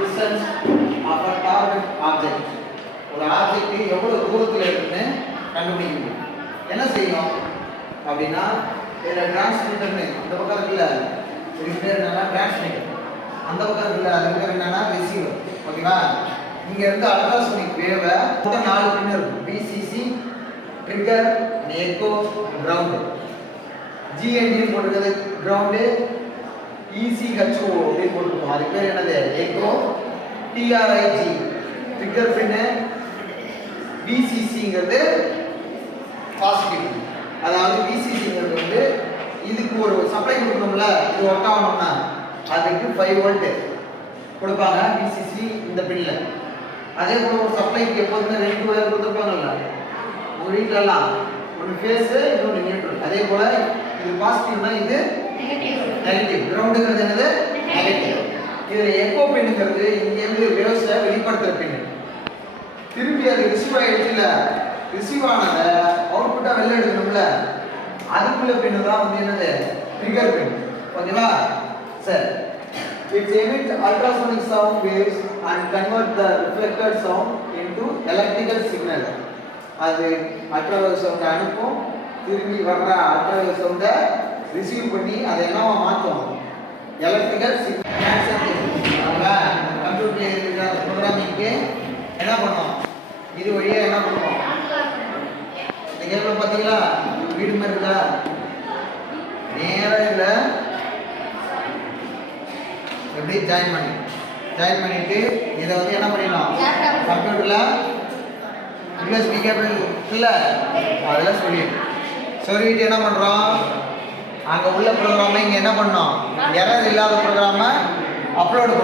distance of a target object. ஒரு object எவ்வளவு தூரத்தில் இருக்குன்னு கண்டுபிடிக்க முடியும். என்ன செய்யும் அப்படின்னா இதில் டிரான்ஸ்மிட்டர்னு அந்த பக்கம் இருக்குல்ல, இதுக்கு பேர் என்னன்னா டிரான்ஸ்மிட்டர், அந்த பக்கம் இருக்குல்ல அதுக்கு பேர் என்னன்னா ரிசீவர். ஓகேவா? இங்க இருந்து அல்ட்ராசோனிக் வேவை மொத்தம் 4 பின் இருக்கும். VCC, trigger, echo, ground. GND போட்டுருக்கிறது கிரவுண்டு, இசிஹெச்ஓ அப்படின்னு போட்டுருக்கோம், அதுக்கு பேர் என்னது எக்கோ. டிஆர்ஐஜி ட்ரிகர் பின்னு, விசிசிங்கிறது பாசிட்டிவ். அதாவது விசிசிங்கிறது வந்து இதுக்கு ஒரு சப்ளை கொடுக்கணும்ல, இது ஒர்க் ஆகணும்னா அதுக்கு 5 வோல்ட் கொடுப்பாங்க விசிசி இந்த பின்ல. அதே போல ஒரு சப்ளைக்கு எப்போதுமே 2 வயர் கொடுத்துருப்பாங்கல்ல உங்கள் வீட்டிலலாம், ஒன்று ஃபேஸு இன்னொன்று நியூட்ரல். அதே போல் இது பாசிட்டிவ்னா இது நெகட்டிவ். கிரவுண்டுங்கிறது என்னது நெகட்டிவ். இதில் எக்கோ பின்னுங்கிறது இங்கேருந்து வேவ்ஸை வெளிப்படுத்துகிற பின்னு. திருப்பி அது ரிசீவ் ஆகிடுச்சுல, ரிசீவ் ஆனதை அவுட்புட்டாக வெளில எடுக்கணும்ல, அதுக்குள்ள பின்னு தான் வந்து என்னது ட்ரிகர் பின். ஓகேவா? சரி. It emits ultrasonic sound waves and convert the reflected sound into electrical signal. அது அல்ட்ராவேவ் சவுண்ட் அனுப்பும், திரும்பி வர்ற அல்ட்ராவேவ் சவுண்டை ரிசீவ் பண்ணி அதை என்னவா மாற்றும், எலக்ட்ரிக்கல் சிக்னல். கம்ப்யூட்டர் இருக்கிற ப்ரோக்ராமிங்க்கு என்ன பண்ணோம், இது வழியாக என்ன பண்ணுவோம். இந்த கேமில் பார்த்தீங்களா வீடு மாதிரி இருக்கா, நேராக இல்லை எப்படி ஜாயின் பண்ணிட்டு இதை வந்து என்ன பண்ணிடலாம், கம்ப்யூட்டரில் யூஎஸ்பி கேபிள் இல்லை அதில் சொல்லிட்டு என்ன பண்ணுறோம், அங்கே உள்ள ப்ரோக்ராமை இங்கே என்ன பண்ணோம், எரர் இல்லாத ப்ரோக்ராமை அப்லோடு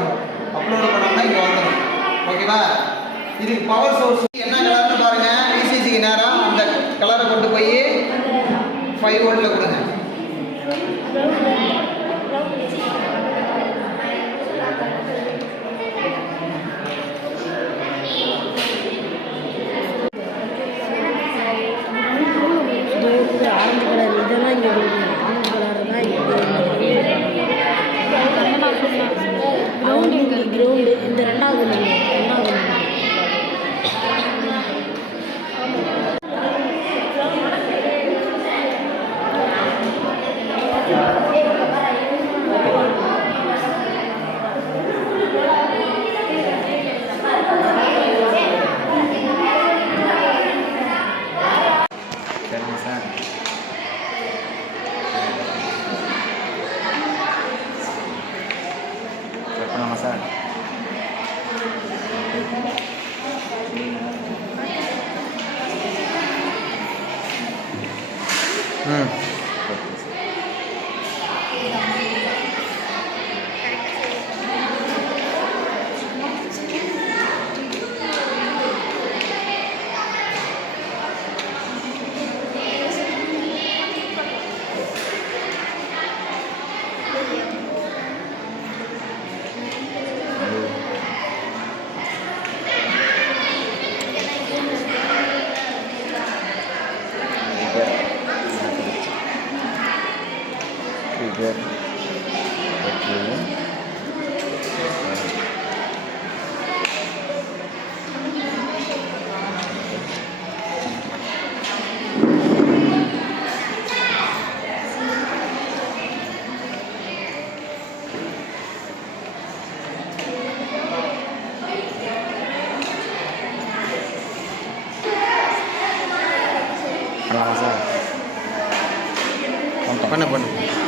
பண்ணோம்னா இங்கே வந்துடும். ஓகேவா? இதுக்கு பவர் சோர்ஸ் என்ன கலர்னு பாருங்க, விசிசிக்கு நேரம் அந்த கலரை கொண்டு போய் 5 வோல்ட்டில் கொடுங்க. கிரவுண்டு இந்த ரெண்டாவது சார் trigger. பண்ணு